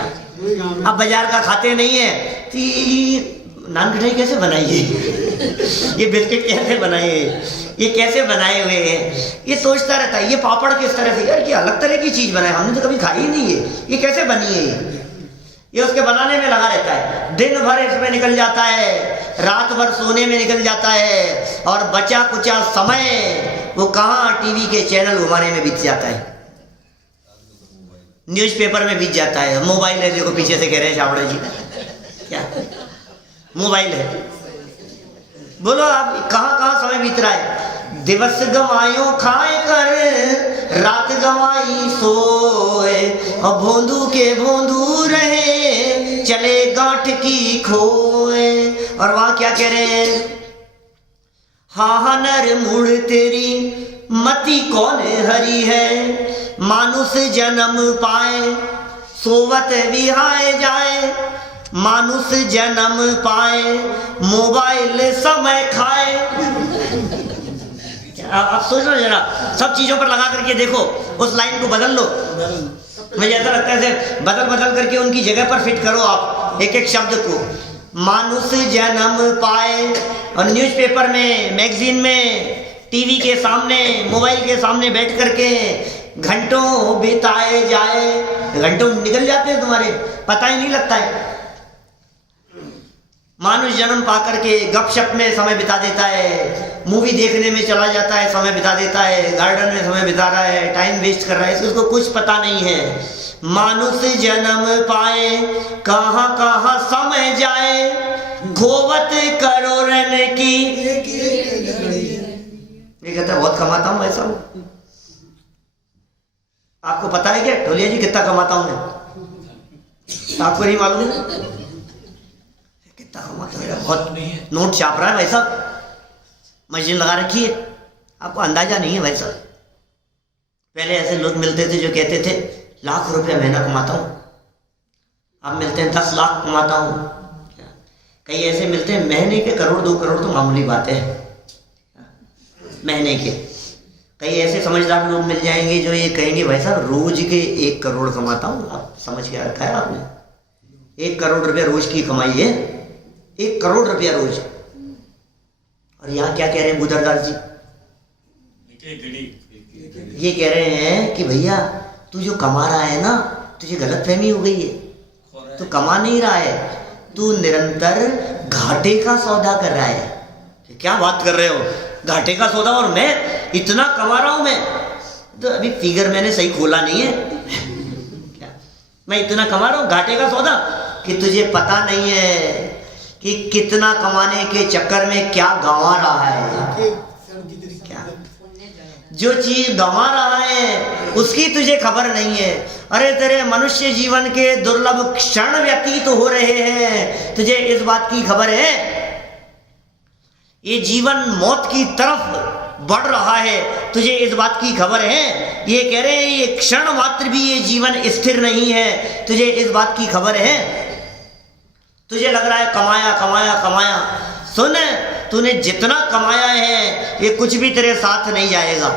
अब बाजार का खाते नहीं है तो नान कढ़ाई कैसे बनाई है, ये बिस्किट कैसे बनाए, ये कैसे बनाए हुए हैं, ये सोचता रहता है। ये पापड़ किस तरह से, यार ये अलग तरह की चीज बनाए, हमने तो कभी खाई ही नहीं है, ये कैसे बनी है? ये उसके बनाने में लगा रहता है। दिन भर इसमें निकल जाता है, रात भर सोने में निकल जाता है, और बचा कुचा समय वो कहाँ टीवी के चैनल घुमाने में बीत जाता है, न्यूज़पेपर में बीत जाता है। मोबाइल है, देखो पीछे से कह रहे हैं छावड़े जी, क्या मोबाइल है? बोलो आप कहाँ कहाँ समय बीत रहा है? दिवस गवायो खाए कर, रात गवाई सोए। और भोंदू के भोंदू रहे, चले गांठ की खोए। और वहां क्या कह रहे हैं? हा नर मुड़ तेरी मति कौन हरी है। मानुष जन्म पाए सोवत विहाए जाए, मानुष जन्म पाए मोबाइल समय खाए। आप सोच लो जरा, सब चीजों पर लगा करके देखो, उस लाइन को बदल लो। मुझे ऐसा लगता है बदल बदल करके उनकी जगह पर फिट करो आप एक एक शब्द को। मानुष जन्म पाए, और न्यूज़पेपर में, मैगजीन में, टीवी के सामने, मोबाइल के सामने बैठ करके घंटों बिताए जाए। घंटों निकल जाते हैं तुम्हारे, पता ही नहीं लगता है। मानुष जन्म पा करके गपशप में समय बिता देता है, मूवी देखने में चला जाता है, समय बिता देता है, गार्डन में समय बिता रहा है, टाइम वेस्ट कर रहा है, इसको कुछ पता नहीं है। मानुष जन्म पाए कहाँ कहाँ समय जाए, खोवत करोड़न की। ये कहता है बहुत कमाता हूँ ऐसा हूँ। आपको पता है क्या ढोलिया जी कितना कमाता हूँ मैं? आपको नहीं मालूम है? कितना कमाता है, बहुत नोट छाप रहा है भाई साहब, मशीन लगा रखी है, आपको अंदाजा नहीं है भाई साहब। पहले ऐसे लोग मिलते थे जो कहते थे लाख रुपया महीना कमाता हूँ, अब मिलते हैं 10 लाख कमाता हूँ। कई ऐसे मिलते हैं महीने के 1 करोड़ 2 करोड़ तो मामूली बात है महीने के। कई ऐसे समझदार लोग मिल जाएंगे जो ये कहेंगे भाई साहब रोज के 1 करोड़ कमाता हूँ। आप समझ के रखा है आपने, 1 करोड़ रुपया रोज की कमाई है, 1 करोड़ रुपया रोज। और यहाँ क्या कह रहे हैं बुधरदास जी? ये कह रहे हैं कि भैया तू जो कमा रहा है ना, तुझे गलत फहमी हो गई है, तू कमा नहीं रहा है, तू निरंतर घाटे का सौदा कर रहा है। क्या बात कर रहे हो, घाटे का सौदा? और मैं इतना कमा रहा हूं, मैं तो अभी फिगर मैंने सही खोला नहीं है क्या, मैं इतना कमा रहा हूं, घाटे का सौदा? कि तुझे पता नहीं है कि कितना कमाने के चक्कर में क्या गंवा रहा है। क्या जो चीज गंवा रहा है उसकी तुझे खबर नहीं है। अरे तेरे मनुष्य जीवन के दुर्लभ क्षण व्यतीत हो रहे हैं, तुझे इस बात की खबर है? ये जीवन मौत की तरफ बढ़ रहा है, तुझे इस बात की खबर है? ये कह रहे हैं ये क्षण मात्र भी ये जीवन स्थिर नहीं है, तुझे इस बात की खबर है? तुझे लग रहा है कमाया कमाया कमाया, सुन तूने जितना कमाया है ये कुछ भी तेरे साथ नहीं जाएगा,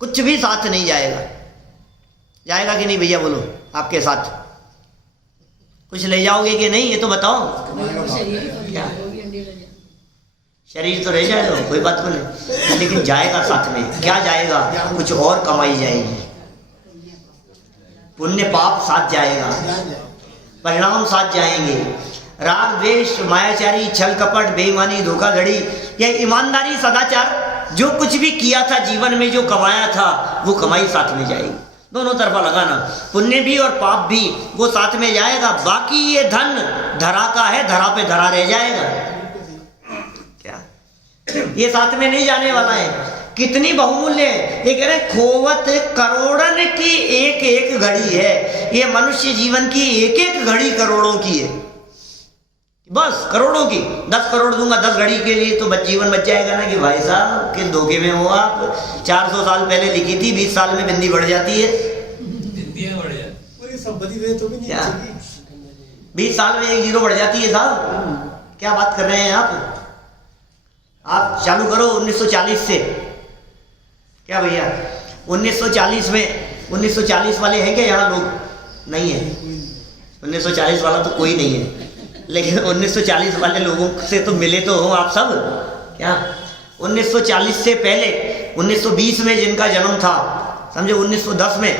कुछ भी साथ नहीं जाएगा। जाएगा कि नहीं भैया बोलो, आपके साथ कुछ ले जाओगे कि नहीं, ये तो बताओ। क्या शरीर तो रह जाएगा, कोई बात को नहीं, लेकिन जाएगा साथ में। क्या जाएगा? कुछ और कमाई जाएगी, पुण्य पाप साथ जाएगा, परिणाम साथ जाएंगे। राग द्वेष मायाचारी छल कपट बेईमानी धोखाधड़ी या ईमानदारी सदाचार, जो कुछ भी किया था जीवन में, जो कमाया था, वो कमाई साथ में जाएगी। दोनों तरफा लगाना, पुण्य भी और पाप भी, वो साथ में जाएगा। बाकी ये धन धरा का है, धरा पे धरा रह जाएगा। क्या ये साथ में नहीं जाने वाला है? कितनी बहुमूल्य है ये, कह रहे खोवत करोड़न की एक एक घड़ी है। ये मनुष्य जीवन की एक एक घड़ी करोड़ों की है, बस करोड़ों की। 10 करोड़ दूंगा 10 घड़ी के लिए तो जीवन बच जाएगा ना? कि भाई साहब के धोखे में हो आप। 400 साल पहले लिखी थी, 20 साल में बिंदी बढ़ जाती है। तो भी क्या 20 साल में 1 जीरो बढ़ जाती है साहब? क्या बात कर रहे हैं आप चालू करो 1940 से। क्या भैया 1940 में 1940 वाले हैं क्या यहाँ? लोग नहीं है। 1940 वाला तो कोई नहीं है, लेकिन 1940 वाले लोगों से तो मिले तो हो आप सब। क्या 1940 से पहले 1920 में जिनका जन्म था, समझे 1910 में,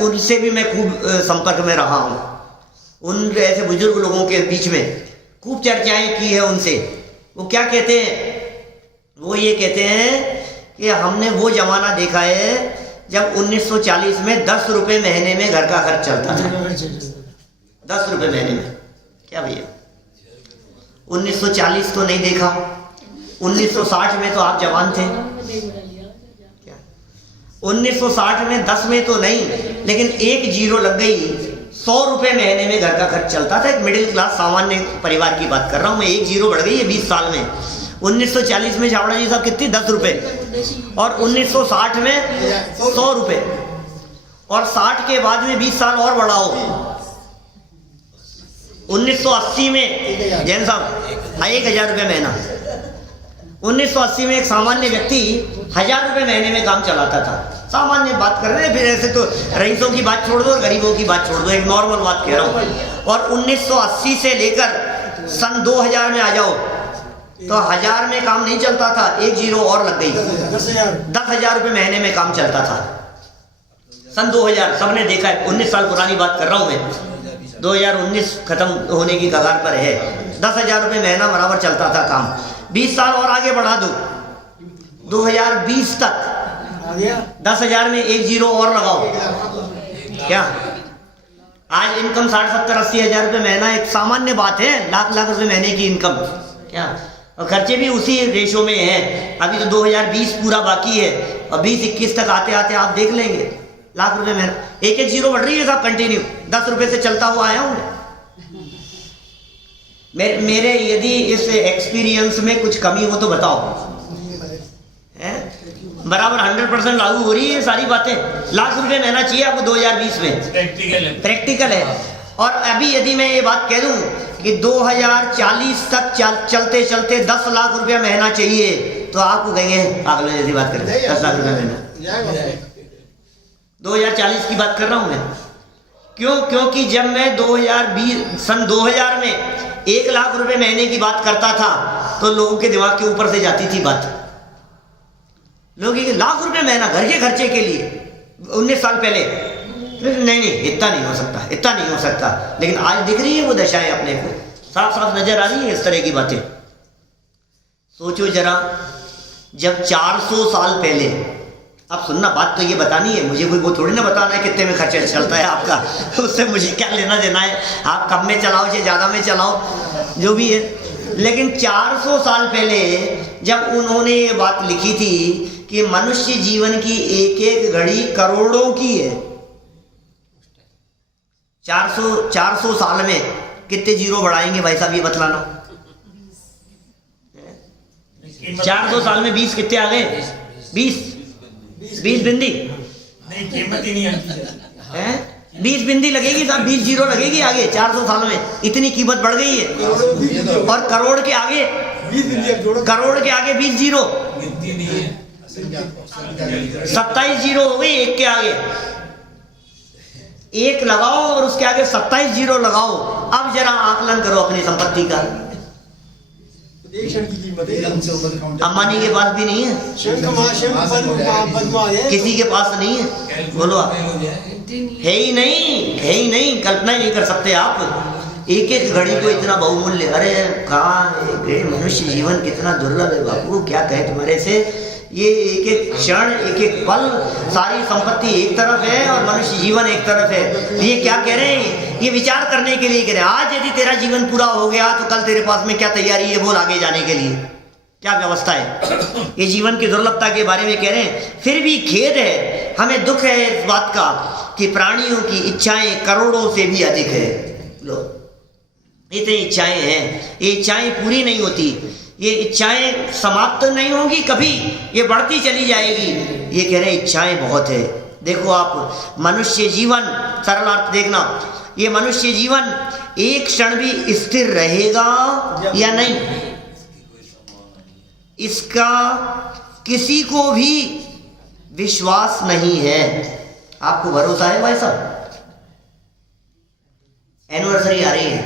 उनसे भी मैं खूब संपर्क में रहा हूँ। उन ऐसे बुजुर्ग लोगों के बीच में खूब चर्चाएं की है उनसे। वो क्या कहते हैं? वो ये कहते हैं कि हमने वो जमाना देखा है जब 1940 में 10 रुपये महीने में घर का खर्च चलता था। 10 रुपये महीने में। क्या भैया 1940 तो नहीं देखा, 1960 में तो आप जवान थे। क्या 1960 में 10 में तो नहीं, लेकिन 1 जीरो लग गई, 100 रुपये महीने में घर का खर्च चलता था। एक मिडिल क्लास सामान्य परिवार की बात कर रहा हूँ मैं। 1 जीरो बढ़ गई है 20 साल में। 1940 में छावड़ा जी साहब कितनी 10 रुपये, और 1960 में 100 रुपये, और 60 के बाद में 20 साल और बढ़ाओ 1980 में जैन साहब 1000 रुपये महीना। 1980 में एक सामान्य व्यक्ति 1000 रुपये महीने में काम चलाता था। सामान्य बात कर रहे हैं, फिर ऐसे तो रईसों की बात छोड़ दो और गरीबों की बात छोड़ दो, एक नॉर्मल बात कह रहा हूँ। और 1980 से लेकर सन 2000 में आ जाओ तो 1000 में काम नहीं चलता था, 1 जीरो और लग गई, 10,000 रुपये महीने में काम चलता था। सन 2000 सबने देखा है, 19 साल पुरानी बात कर रहा हूँ मैं। 2019 खत्म होने की कगार पर है। 10,000 रुपये महीना बराबर चलता था काम। 20 साल और आगे बढ़ा दो 2020 तक, 10,000 में 1 जीरो और लगाओ। क्या आज इनकम 60-70-80 हज़ार रुपये महीना एक सामान्य बात है। लाख रुपये महीने की इनकम। क्या और खर्चे भी उसी रेशो में हैं। अभी तो 2020 पूरा बाकी है और 20-21 तक आते आते आप देख लेंगे लाख रुपए महीना, एक एक जीरो बढ़ रही है साहब कंटिन्यू, 10 रुपए से चलता हुआ आया हूँ मैं। मेरे यदि इस एक्सपीरियंस में कुछ कमी हो तो बताओ, है बराबर 100% लागू हो रही है सारी बातें। लाख रुपए महीना चाहिए आपको 2020 में, प्रैक्टिकल है। और अभी यदि मैं ये बात कह दूं कि 2040 तक चलते चलते 10 लाख रुपया महीना चाहिए तो आपको कहेंगे पागल जैसी बात करें। 10 लाख रुपया महीना 2040 की बात कर रहा हूं मैं। क्यों? क्योंकि जब मैं सन 2000 में 1 लाख रुपए महीने की बात करता था तो लोगों के दिमाग के ऊपर से जाती थी बात। लोग ये लाख रुपए महीना घर के खर्चे के लिए 19 साल पहले, नहीं इतना नहीं हो सकता, इतना नहीं हो सकता। लेकिन आज दिख रही है वो दशाएं अपने को, साफ साफ नजर आ रही है इस तरह की बातें। सोचो जरा, जब 400 साल पहले, अब सुनना बात तो ये बतानी है मुझे, कोई वो थोड़ी ना बताना है कितने में खर्चा चलता है आपका, उससे मुझे क्या लेना देना है, आप कम में चलाओ चाहे ज़्यादा में चलाओ जो भी है। लेकिन 400 साल पहले जब उन्होंने ये बात लिखी थी कि मनुष्य जीवन की एक एक घड़ी करोड़ों की है, 400 साल में कितने जीरो बढ़ाएंगे भाई साहब ये बतलाना। 400 साल में 20 कितने आ गए? 20 बिंदी नहीं, कीमत ही नहीं है। 20 बिंदी लगेगी साहब, 20 जीरो लगेगी आगे 400 साल में, इतनी कीमत बढ़ गई है। और करोड़ के आगे 20 जीरो, 27 जीरो हो गई एक के आगे, एक लगाओ और उसके आगे 27 जीरो लगाओ। अब जरा आकलन करो अपनी संपत्ति का। अंबानी के पास भी नहीं है, किसी के पास नहीं है, बोलो आप, है ही नहीं, कल्पना ही नहीं कर सकते आप। एक एक घड़ी को इतना बहुमूल्य, अरे कहाँ मनुष्य जीवन कितना दुर्लभ है बापू, क्या कहे तुम्हारे से। ये एक एक क्षण, एक एक पल, सारी संपत्ति एक तरफ है और मनुष्य जीवन एक तरफ है। ये क्या कह रहे हैं? ये विचार करने के लिए कह रहे हैं। आज यदि तेरा जीवन पूरा हो गया तो कल तेरे पास में क्या तैयारी है बोल आगे जाने के लिए, क्या व्यवस्था है। ये जीवन की दुर्लभता के बारे में कह रहे हैं। फिर भी खेद है, हमें दुख है इस बात का कि प्राणियों की इच्छाएं करोड़ों से भी अधिक है। लो, इतनी इच्छाएं हैं, ये इच्छाएं पूरी नहीं होती, ये इच्छाएं समाप्त नहीं होंगी कभी, ये बढ़ती चली जाएगी। ये कह रहे इच्छाएं बहुत है। देखो आप, मनुष्य जीवन, सरल अर्थ देखना, ये मनुष्य जीवन एक क्षण भी स्थिर रहेगा या नहीं, इसका किसी को भी विश्वास नहीं है। आपको भरोसा है भाई साहब? एनिवर्सरी आ रही है,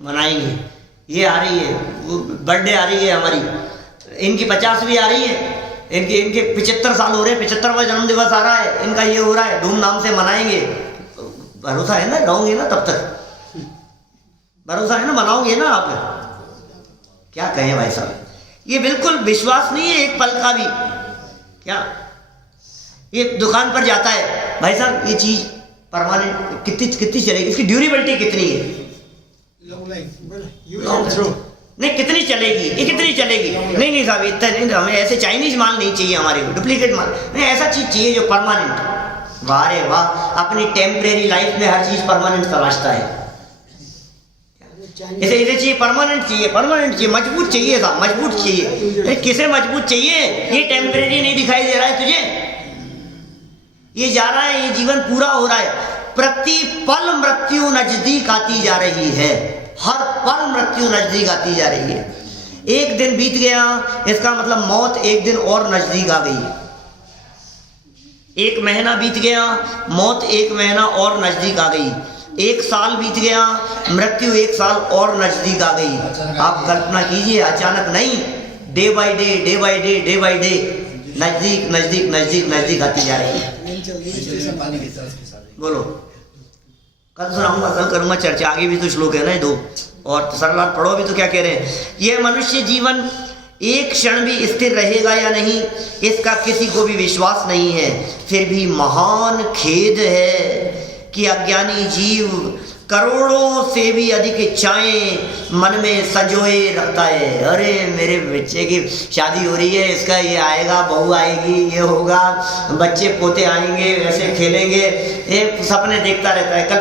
मनाएंगे, ये आ रही है, वो बर्थडे आ रही है हमारी, इनकी 50वीं आ रही है, इनके 75 साल हो रहे हैं, 75वां जन्म दिवस आ रहा है, इनका ये हो रहा है, धूमधाम से मनाएंगे। भरोसा है ना, रहोगे ना तब तक, भरोसा है ना, मनाओगे ना आप। क्या कहें भाई साहब, ये बिल्कुल विश्वास नहीं है एक पल का भी। क्या ये दुकान पर जाता है, भाई साहब ये चीज परमानेंट कितनी चलेगी, इसकी ड्यूरेबिलिटी कितनी है, नहीं कितनी चलेगी, ये कितनी चलेगी, नहीं साहब इतना नहीं, हमें ऐसे चाइनीज माल नहीं चाहिए, हमारे को डुप्लीकेट माल नहीं, ऐसा चीज चाहिए जो परमानेंट। वाह रे वाह, अपनी टेम्परेरी लाइफ में हर चीज परमानेंट तलाशता है। ऐसे चाहिए, परमानेंट चाहिए, मजबूत चाहिए साहब, मजबूत चाहिए। किसे मजबूत चाहिए? ये टेम्परेरी नहीं दिखाई दे रहा है तुझे, ये जा रहा है, ये जीवन पूरा हो रहा है, प्रति पल मृत्यु नजदीक आती जा रही है, हर पल मृत्यु नजदीक आती जा रही है। एक दिन बीत गया, इसका मतलब मौत एक दिन और नजदीक आ गई। एक महीना बीत गया, मौत एक महीना और नजदीक आ गई। एक साल बीत गया, मृत्यु एक साल और नजदीक आ गई। आप कल्पना कीजिए, अचानक नहीं, day by day, day by day, day by day, नजदीक नजदीक नजदीक नजदीक आती जा रही है। बोलो, कल सुनाऊंगा, कल करूंगा चर्चा, आगे भी तो श्लोक है ना दो, और सरल पढ़ो भी तो क्या कह रहे हैं। यह मनुष्य जीवन एक क्षण भी स्थिर रहेगा या नहीं, इसका किसी को भी विश्वास नहीं है। फिर भी महान खेद है कि अज्ञानी जीव करोड़ों से भी अधिक इच्छाएं मन में संजोए रखता है। अरे मेरे बच्चे की शादी हो रही है, इसका ये आएगा, बहू आएगी, ये होगा, बच्चे पोते आएंगे, वैसे खेलेंगे, एक सपने देखता रहता है। कल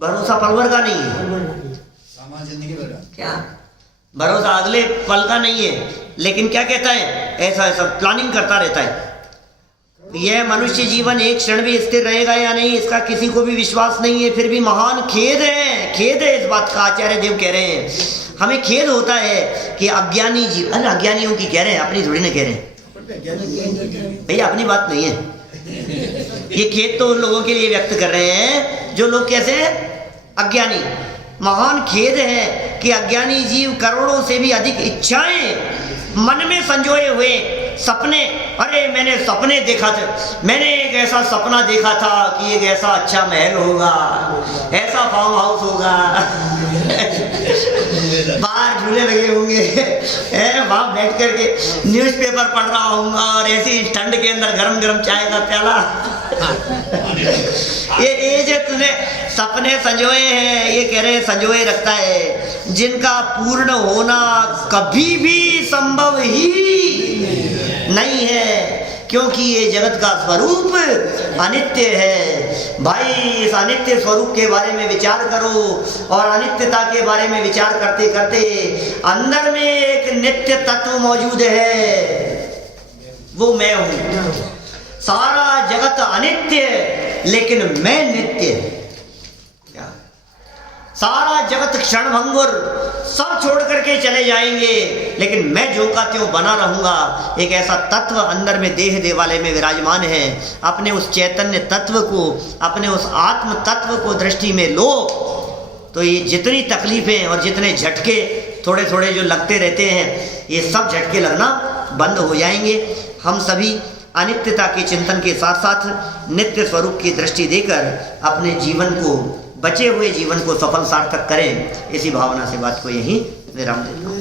भरोसा पलवर का नहीं है, क्या भरोसा अगले पल का नहीं है, लेकिन क्या कहता है, ऐसा ऐसा प्लानिंग करता रहता है। यह मनुष्य जीवन एक क्षण भी स्थिर रहेगा या नहीं, इसका किसी को भी विश्वास नहीं है। फिर भी महान खेद है इस बात का। आचार्य देव कह रहे हैं, हमें खेद होता है कि अज्ञानी जीव, अरे अज्ञानियों की कह रहे हैं, अपनी थोड़ी ना कह रहे हैं भैया, अपनी बात नहीं है। ये खेद तो उन लोगों के लिए व्यक्त कर रहे हैं जो लोग कैसे अज्ञानी। महान खेद है कि अज्ञानी जीव करोड़ों से भी अधिक इच्छाएं मन में संजोए हुए सपने, अरे मैंने सपने देखा था, मैंने एक ऐसा सपना देखा था कि एक ऐसा अच्छा महल होगा, ऐसा फार्म हाउस होगा, बाहर झूले लगे होंगे, वहां बैठ करके न्यूज़पेपर पढ़ रहा हूँगा और ऐसी ठंड के अंदर गरम गरम चाय का प्याला। ये जो तूने सपने संजोए हैं, ये कह रहे संजोए रखता है, जिनका पूर्ण होना कभी भी संभव ही नहीं है, क्योंकि ये जगत का स्वरूप अनित्य है। भाई इस अनित्य स्वरूप के बारे में विचार करो, और अनित्यता के बारे में विचार करते करते अंदर में एक नित्य तत्व मौजूद है, वो मैं हूं। सारा जगत अनित्य लेकिन मैं नित्य। सारा जगत क्षण भंगुर, सब छोड़ करके चले जाएंगे, लेकिन मैं जो का त्यों बना रहूंगा। एक ऐसा तत्व अंदर में देह देवालय में विराजमान है। अपने उस चैतन्य तत्व को, अपने उस आत्म तत्व को दृष्टि में लो, तो ये जितनी तकलीफें और जितने झटके थोड़े थोड़े जो लगते रहते हैं, ये सब झटके लगना बंद हो जाएंगे। हम सभी अनित्यता के चिंतन के साथ साथ नित्य स्वरूप की दृष्टि देकर अपने जीवन को, बचे हुए जीवन को सफल सार्थक करें। इसी भावना से बात को यहीं विराम देता हूँ।